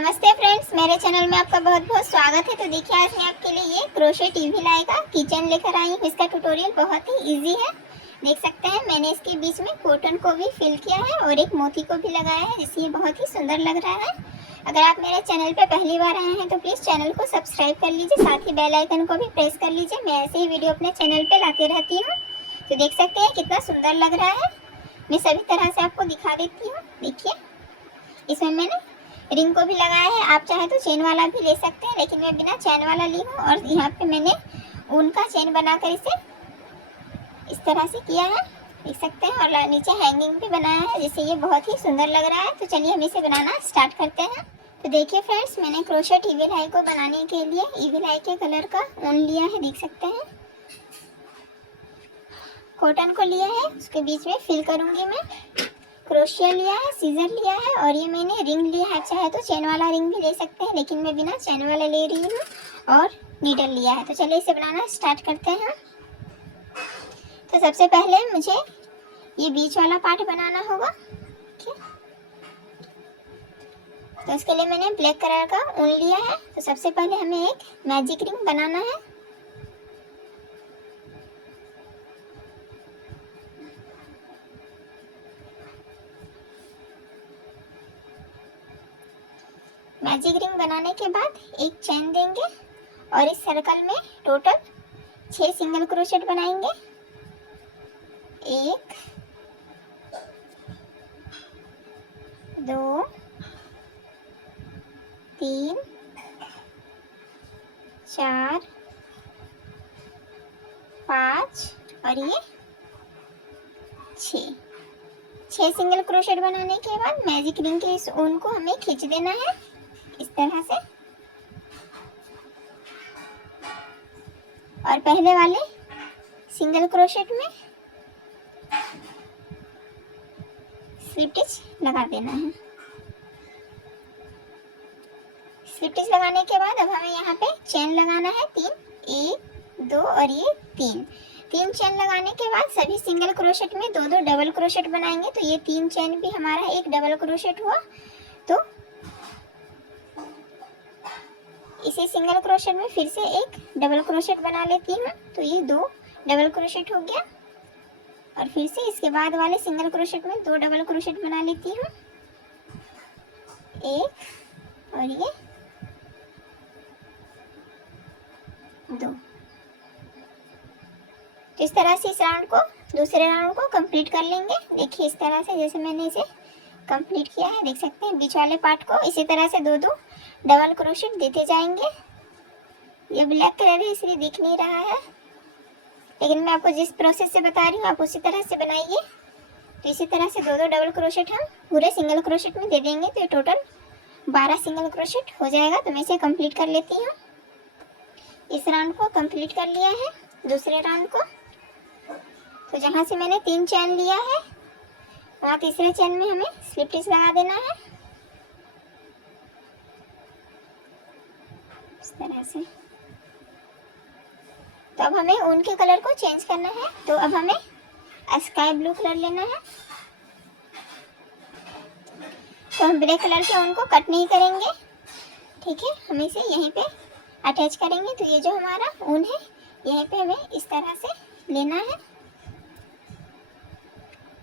नमस्ते फ्रेंड्स, मेरे चैनल में आपका बहुत बहुत स्वागत है। तो देखिए, आज मैं आपके लिए ये क्रोशे टीवी लाएगा किचन लेकर आई हूँ। इसका ट्यूटोरियल बहुत ही इजी है। देख सकते हैं मैंने इसके बीच में कॉटन को भी फिल किया है और एक मोती को भी लगाया है, जिससे ये बहुत ही सुंदर लग रहा है। अगर आप मेरे चैनल पर पहली बार आए हैं तो प्लीज़ चैनल को सब्सक्राइब कर लीजिए, साथ ही बेल आइकन को भी प्रेस कर लीजिए। मैं ऐसे ही वीडियो अपने चैनल पर लाती रहती हूँ। तो देख सकते हैं कितना सुंदर लग रहा है। मैं सभी तरह से आपको दिखा देती हूँ। देखिए, इसमें मैंने रिंग को भी लगाया है। आप चाहे तो चेन वाला भी ले सकते हैं, लेकिन मैं बिना चेन वाला ली हूँ। और यहाँ पे मैंने ऊन का चेन बनाकर इसे इस तरह से किया है, देख सकते हैं। और नीचे हैंगिंग भी बनाया है, जिससे ये बहुत ही सुंदर लग रहा है। तो चलिए हम इसे बनाना स्टार्ट करते हैं। तो देखिए फ्रेंड्स, मैंने क्रोशेट ईविल आई को बनाने के लिए ईविल आई के कलर का ऊन लिया है, देख सकते हैं। कॉटन को लिया है, उसके बीच में फिल करूँगी मैं। क्रोशिया लिया है, सीजर लिया है और ये मैंने रिंग लिया है। चाहे तो चेन वाला रिंग भी ले सकते हैं, लेकिन मैं बिना चेन वाला ले रही हूँ। और नीडल लिया है। तो चलिए इसे बनाना स्टार्ट करते हैं। तो सबसे पहले मुझे ये बीच वाला पार्ट बनाना होगा। तो इसके लिए मैंने ब्लैक कलर का ऊन लिया है। तो सबसे पहले हमें एक मैजिक रिंग बनाना है। मैजिक रिंग बनाने के बाद एक चेन देंगे और इस सर्कल में टोटल 6 सिंगल क्रोशेट बनाएंगे। 1 2 3 4 5 और ये 6 सिंगल क्रोशेट बनाने के बाद मैजिक रिंग के इस ऊन को हमें खींच देना है इस तरह से। और पहले वाले सिंगल क्रोशेट में स्लिप स्टिच लगा देना है। स्लिप स्टिच लगाने के बाद अब हमें यहाँ पे चेन लगाना है 3, 1 2 और ये 3 चेन लगाने के बाद सभी सिंगल क्रोशेट में 2 डबल क्रोशेट बनाएंगे। तो ये 3 चेन भी हमारा एक डबल क्रोशेट हुआ। तो इसी सिंगल क्रोशेट में फिर से एक डबल क्रोशेट बना लेती हूँ। तो ये 2 डबल क्रोशेट हो गया। और फिर से इसके बाद वाले सिंगल क्रोशेट में 2 डबल क्रोशेट बना लेती हूँ, 1 और ये 2। तो इस तरह से इस राउंड को, दूसरे राउंड को कंप्लीट कर लेंगे। देखिए इस तरह से जैसे मैंने इसे कंप्लीट किया है, देख सकते हैं। बीच वाले पार्ट को इसी तरह से 2 डबल क्रोशेट देते जाएंगे। ये ब्लैक कलर है इसलिए दिख नहीं रहा है, लेकिन मैं आपको जिस प्रोसेस से बता रही हूँ आप उसी तरह से बनाइए। तो इसी तरह से 2 डबल क्रोशेट हम पूरे सिंगल क्रोशेट में दे देंगे। तो ये टोटल 12 सिंगल क्रोशेट हो जाएगा। तो मैं इसे कंप्लीट कर लेती हूँ। इस राउंड को कंप्लीट कर लिया है। दूसरे राउंड को, तो जहाँ से मैंने 3 चेन लिया है वहाँ तीसरे चेन में हमें स्लिप स्टिच लगा देना है इस तरह से। तो अब हमें ऊन के कलर को चेंज करना है। तो अब हमें स्काई ब्लू कलर लेना है। तो हम ब्लैक कलर के ऊन को कट नहीं करेंगे, ठीक है। हम इसे यहीं पे अटैच करेंगे। तो ये जो हमारा ऊन है यहीं पे हमें इस तरह से लेना है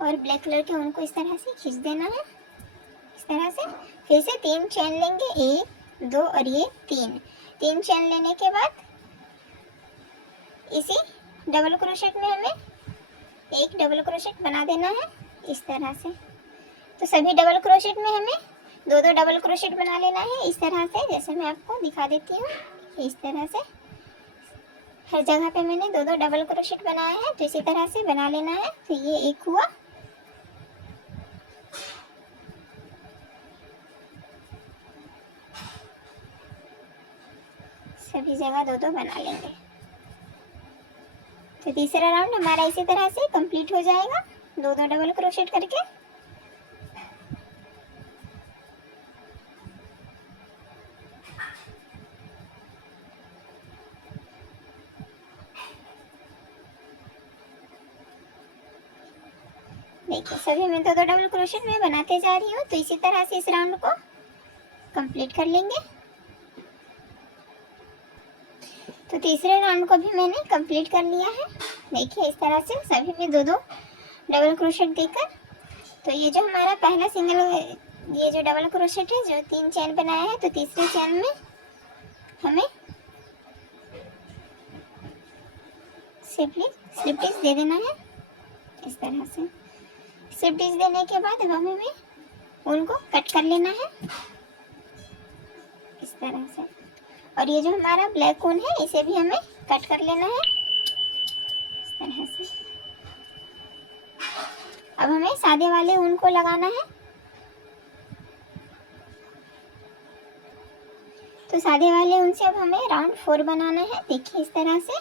और ब्लैक कलर के ऊन को इस तरह से खींच देना है इस तरह से। फिर से 3 चेन लेंगे, 1 2 और ये 3 चेन लेने के बाद इसी डबल क्रोशेट में हमें एक डबल क्रोशेट बना देना है इस तरह से। तो सभी डबल क्रोशेट में हमें 2 डबल क्रोशेट बना लेना है इस तरह से, जैसे मैं आपको दिखा देती हूँ। इस तरह से हर जगह पे मैंने 2 डबल क्रोशेट बनाया है। तो इसी तरह से बना लेना है। तो ये एक हुआ। सभी जगह 2 बना लेंगे। तो तीसरा राउंड हमारा इसी तरह से कंप्लीट हो जाएगा, 2 डबल क्रोशेट करके। देखिए सभी में 2 डबल क्रोशेट में बनाते जा रही हूँ। तो इसी तरह से इस राउंड को कंप्लीट कर लेंगे। तो तीसरे राउंड को भी मैंने कंप्लीट कर लिया है। देखिए इस तरह से सभी में 2-2 डबल क्रोशेट देकर। तो ये जो हमारा पहला सिंगल, ये जो डबल क्रोशेट है, जो 3 चेन बनाया है, तो तीसरे चेन में हमें स्लिप स्टिच दे देना है इस तरह से। स्लिप स्टिच देने के बाद अब हमें उनको कट कर लेना है इस तरह से। और ये जो हमारा ब्लैक ऊन है, इसे भी हमें कट कर लेना है इस तरह से। अब हमें सादे वाले ऊन को लगाना है। तो सादे वाले ऊन से अब हमें राउंड 4 बनाना है। देखिए इस तरह से।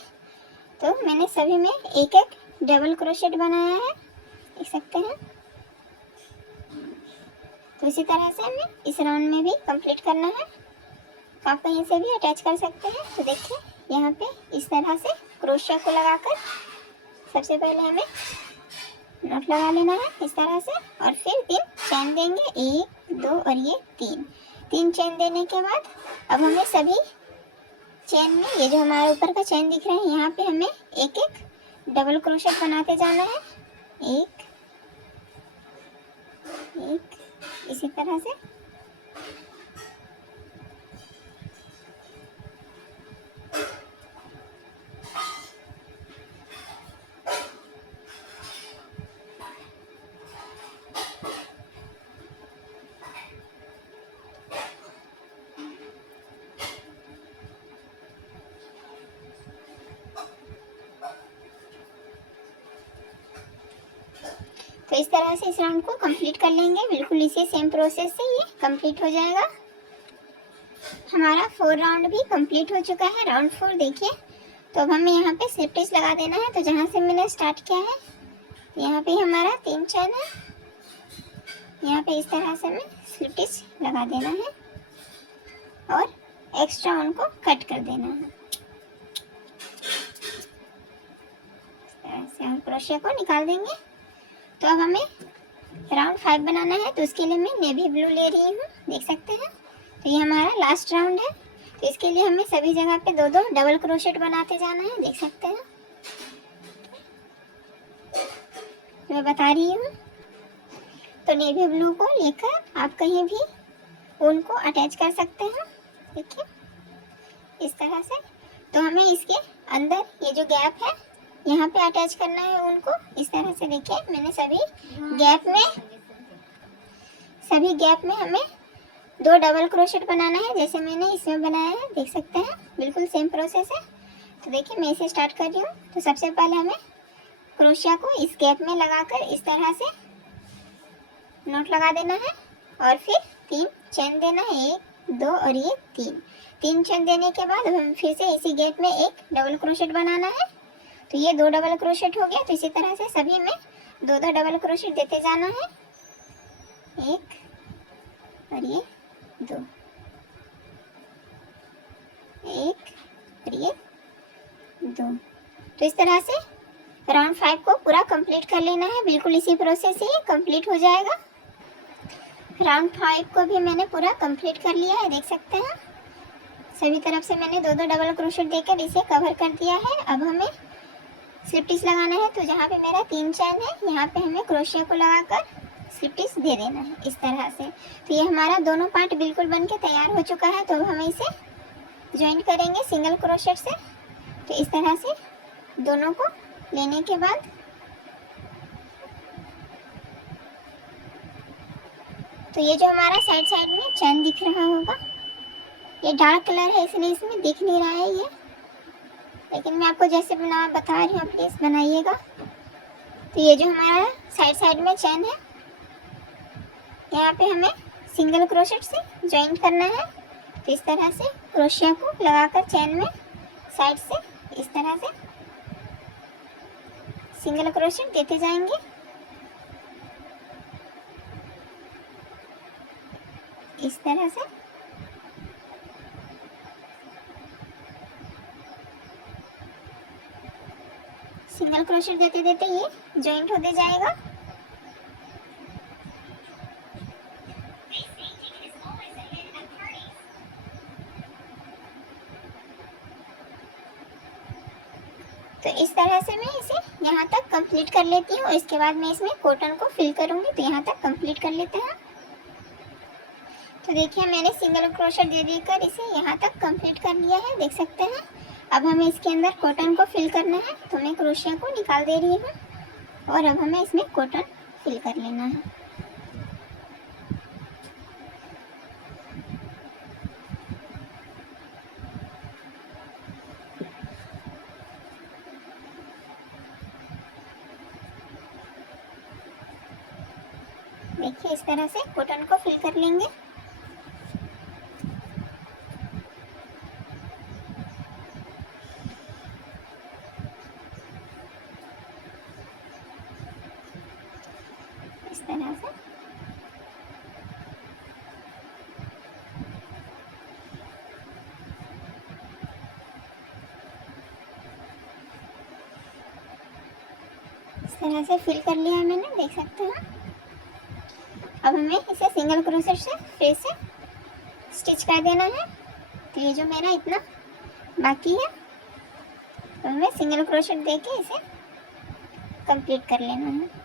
तो मैंने सभी में एक एक डबल क्रोशेट बनाया है, देख सकते हैं। तो इसी तरह से हमें इस राउंड में भी कंप्लीट करना है। आप कहीं से भी अटैच कर सकते हैं। तो देखिए यहाँ पे इस तरह से क्रोशिया को लगाकर सबसे पहले हमें नॉट लगा लेना है इस तरह से। और फिर 3 चेन देंगे, 1 2 और ये 3 चेन देने के बाद अब हमें सभी चेन में, ये जो हमारे ऊपर का चेन दिख रहा है, यहाँ पे हमें एक एक डबल क्रोशेट बनाते जाना है। एक इसी तरह से। तो इस तरह से इस राउंड को कंप्लीट कर लेंगे। बिल्कुल इसी सेम प्रोसेस से ये कंप्लीट हो जाएगा। हमारा 4 राउंड भी कंप्लीट हो चुका है, राउंड 4 देखिए। तो अब हमें यहाँ पे स्लिप स्टिच लगा देना है। तो जहाँ से मैंने स्टार्ट किया है, यहाँ पे हमारा 3 चेन है, यहाँ पे इस तरह से हमें स्लिप स्टिच लगा देना है और एक्स्ट्रा उनको कट कर देना है इस तरह से, और क्रोशिया को निकाल देंगे। तो अब हमें राउंड 5 बनाना है। तो उसके लिए मैं नेवी ब्लू ले रही हूँ, देख सकते हैं। तो ये हमारा लास्ट राउंड है। तो इसके लिए हमें सभी जगह पे 2-2 डबल क्रोशेट बनाते जाना है, देख सकते हैं। तो मैं बता रही हूँ। तो नेवी ब्लू को लेकर आप कहीं भी ऊन को अटैच कर सकते हैं, देखिए इस तरह से। तो हमें इसके अंदर ये जो गैप है, यहाँ पे अटैच करना है ऊन को इस तरह से। देखिए मैंने सभी गैप में हमें 2 डबल क्रोशेट बनाना है, जैसे मैंने इसमें बनाया है, देख सकते हैं। बिल्कुल सेम प्रोसेस है। तो देखिए मैं इसे स्टार्ट कर रही हूँ। तो सबसे पहले हमें क्रोशिया को इस गैप में लगाकर इस तरह से नॉट लगा देना है और फिर 3 चेन देना है, 1 2 और ये 3 चेन देने के बाद हम फिर से इसी गैप में एक डबल क्रोशेट बनाना है। तो ये 2 डबल क्रोशेट हो गया। तो इसी तरह से सभी में 2-2 डबल क्रोशेट देते जाना है, 1 और ये 2, 1 और ये 2। तो इस तरह से राउंड 5 को पूरा कंप्लीट कर लेना है। बिल्कुल इसी प्रोसेस से ये कंप्लीट हो जाएगा। राउंड 5 को भी मैंने पूरा कंप्लीट कर लिया है, देख सकते हैं। सभी तरफ से मैंने 2-2 डबल क्रोशेट देकर इसे कवर कर दिया है। अब हमें स्लिप स्टिच लगाना है। तो जहाँ पे मेरा 3 चेन है, यहाँ पे हमें क्रोशिया को लगाकर स्लिप स्टिच दे देना है इस तरह से। तो ये हमारा दोनों पार्ट बिल्कुल बनके तैयार हो चुका है। तो अब हम इसे ज्वाइन करेंगे सिंगल क्रोशेट से। तो इस तरह से दोनों को लेने के बाद तो ये जो हमारा साइड में चैन दिख रहा होगा, ये डार्क कलर है इसलिए इसमें दिख नहीं रहा है ये, लेकिन मैं आपको जैसे बता रही हूँ प्लीज़ बनाइएगा। तो ये जो हमारा साइड में चैन है, यहाँ पे हमें सिंगल क्रोशेट से ज्वाइन करना है। तो इस तरह से क्रोशिया को लगाकर चैन में साइड से इस तरह से सिंगल क्रोशेट देते जाएंगे। इस तरह से सिंगल क्रोशेट देते देते ये जॉइंट होते जाएगा। तो इस तरह से मैं इसे यहाँ तक कंप्लीट कर लेती हूँ। इसके बाद मैं इसमें कॉटन को फिल करूँगी। तो यहाँ तक कंप्लीट कर लेते हैं। तो देखिए मैंने सिंगल क्रोशेट दे देकर इसे यहाँ तक कंप्लीट कर लिया है, देख सकते हैं। अब हमें इसके अंदर कॉटन को फिल करना है। तो मैं क्रोशिया को निकाल दे रही हूँ और अब हमें इसमें कॉटन फिल कर लेना है। देखिए इस तरह से कॉटन को फिल कर लेंगे। इस तरह से फिल कर लिया है मैंने, देख सकते हैं। अब हमें इसे सिंगल क्रोशेट से फिर से स्टिच कर देना है। तो ये जो मेरा इतना बाकी है, तो हमें सिंगल क्रोशेट देके इसे कंप्लीट कर लेना है।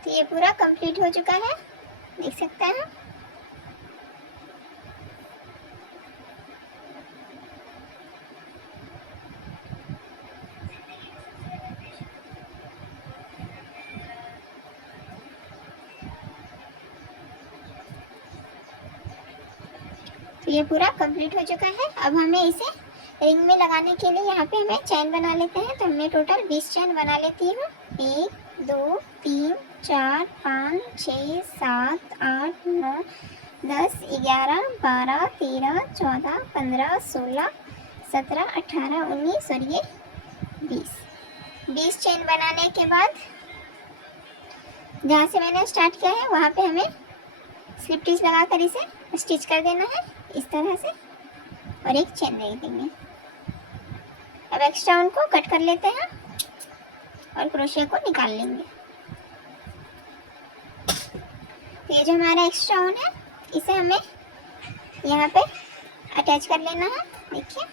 तो ये पूरा कंप्लीट हो चुका है, देख सकते हैं। तो ये पूरा कंप्लीट हो चुका है। अब हमें इसे रिंग में लगाने के लिए यहाँ पे हमें चैन बना लेते हैं। तो मैं टोटल 20 चैन बना लेती हूँ। 1 2 3 4 5 6 7 8 9 10 11 12 13 14 15 16 17 18 19 और ये 20 चेन बनाने के बाद जहाँ से मैंने स्टार्ट किया है वहाँ पे हमें स्लिप स्टिच लगाकर इसे स्टिच कर देना है इस तरह से, और एक चेन दे देंगे। अब एक्स्ट्रा उनको कट कर लेते हैं और क्रोशिया को निकाल लेंगे। तो ये जो हमारा एक्स्ट्रा ऊन है इसे हमें यहाँ पे अटैच कर लेना है। देखिए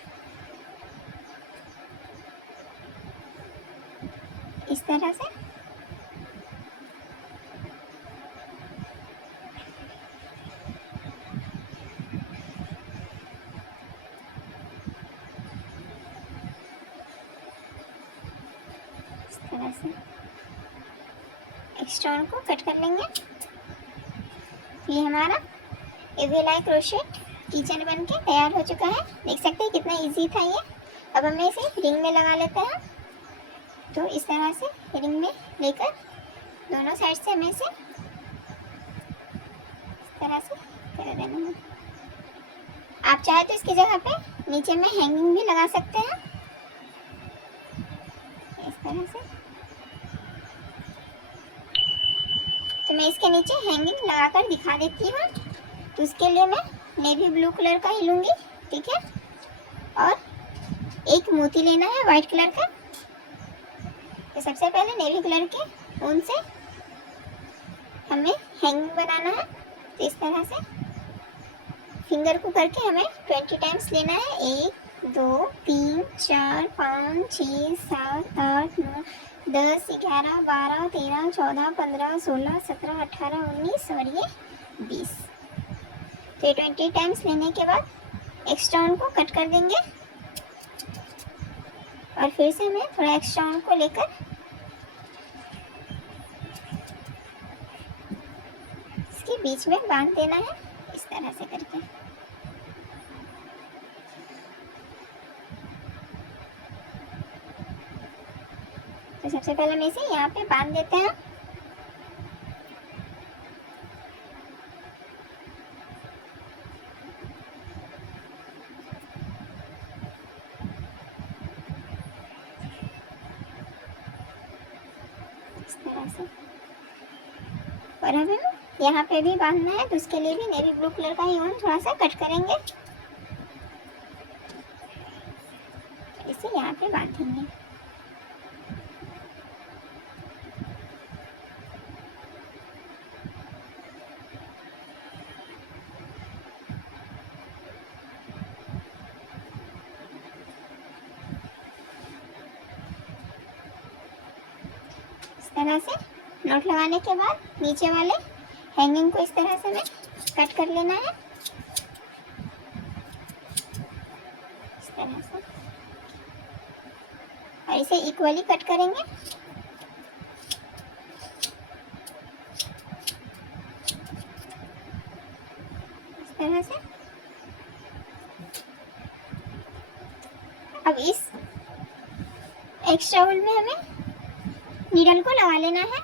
इस तरह से। एक्स्ट्रा ऊन को कट कर लेंगे। ये हमारा इजी लाइक क्रोशेट किचन बन के तैयार हो चुका है। देख सकते हैं कितना इजी था ये। अब हमें इसे रिंग में लगा लेते हैं। तो इस तरह से रिंग में लेकर दोनों साइड से हमें इसे इस तरह से कर देना है। आप चाहे तो इसकी जगह पे नीचे में हैंगिंग भी लगा सकते हैं इस तरह से। तो मैं इसके नीचे हैंगिंग लगाकर दिखा देती हूँ। तो उसके लिए मैं नेवी ब्लू कलर का ही लूँगी, ठीक है। और एक मोती लेना है वाइट कलर का। तो सबसे पहले नेवी कलर के ऊन से हमें हैंगिंग बनाना है। तो इस तरह से फिंगर को करके हमें 20 टाइम्स लेना है। 1 2 3 4 5 6 7 8 9 10 11 12 13 14 15 16 17 18 19 और ये 20। तो 20 टाइम्स लेने के बाद एक्स्ट्रा ऊन को कट कर देंगे और फिर से हमें थोड़ा एक्स्ट्रा ऊन को लेकर इसके बीच में बांध देना है इस तरह से करके। तो सबसे पहले हम इसे यहाँ पे बांध देते हैं। इस तरह से और हमें यहाँ पे भी बांधना है, तो उसके लिए भी नेवी ब्लू कलर का ही ऊन थोड़ा सा कट करेंगे, इसे यहाँ पे बांधेंगे। इस तरह से नॉट लगाने के बाद नीचे वाले हैंगिंग को इस तरह से हमें कट कर लेना है, इस तरह से, और इसे इक्वली कट करेंगे। इस तरह से अब इस एक्स्ट्रा होल में हमें नीडल को लगा लेना है।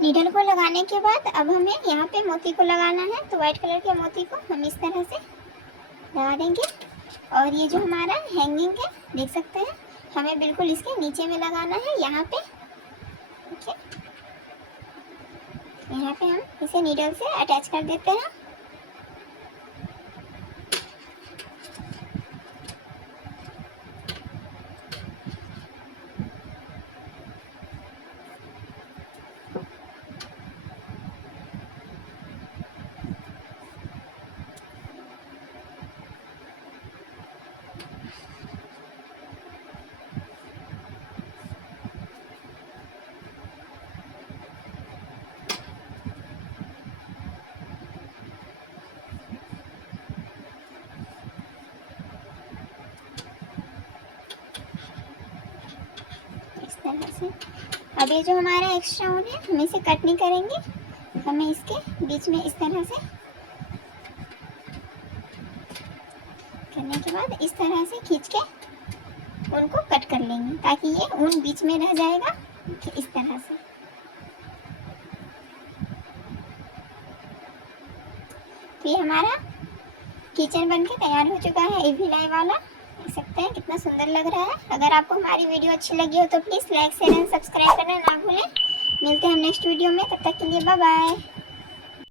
नीडल को लगाने के बाद अब हमें यहाँ पे मोती को लगाना है, तो व्हाइट कलर के मोती को हम इस तरह से लगा देंगे। और ये जो हमारा हैंगिंग है, देख सकते हैं, हमें बिल्कुल इसके नीचे में लगाना है, यहाँ पे। ठीक है, यहाँ पे हम इसे नीडल से अटैच कर देते हैं। तरह से अब ये जो हमारा एक्स्ट्रा ऊन है, हम इसे कट नहीं करेंगे, हमें इसके बीच में इस तरह से करने के बाद इस तरह से खींच के ऊन को कट कर लेंगे, ताकि ये ऊन बीच में रह जाएगा। इस तरह से तो ये हमारा किचन बनके तैयार हो चुका है, ईवीलाई वाला। देख सकते हैं कितना सुंदर लग रहा है। अगर आपको हमारी वीडियो अच्छी लगी हो तो please like share and subscribe करना ना भूलें। मिलते हैं हम नेक्स्ट वीडियो में, तब तक के लिए बाय बाय।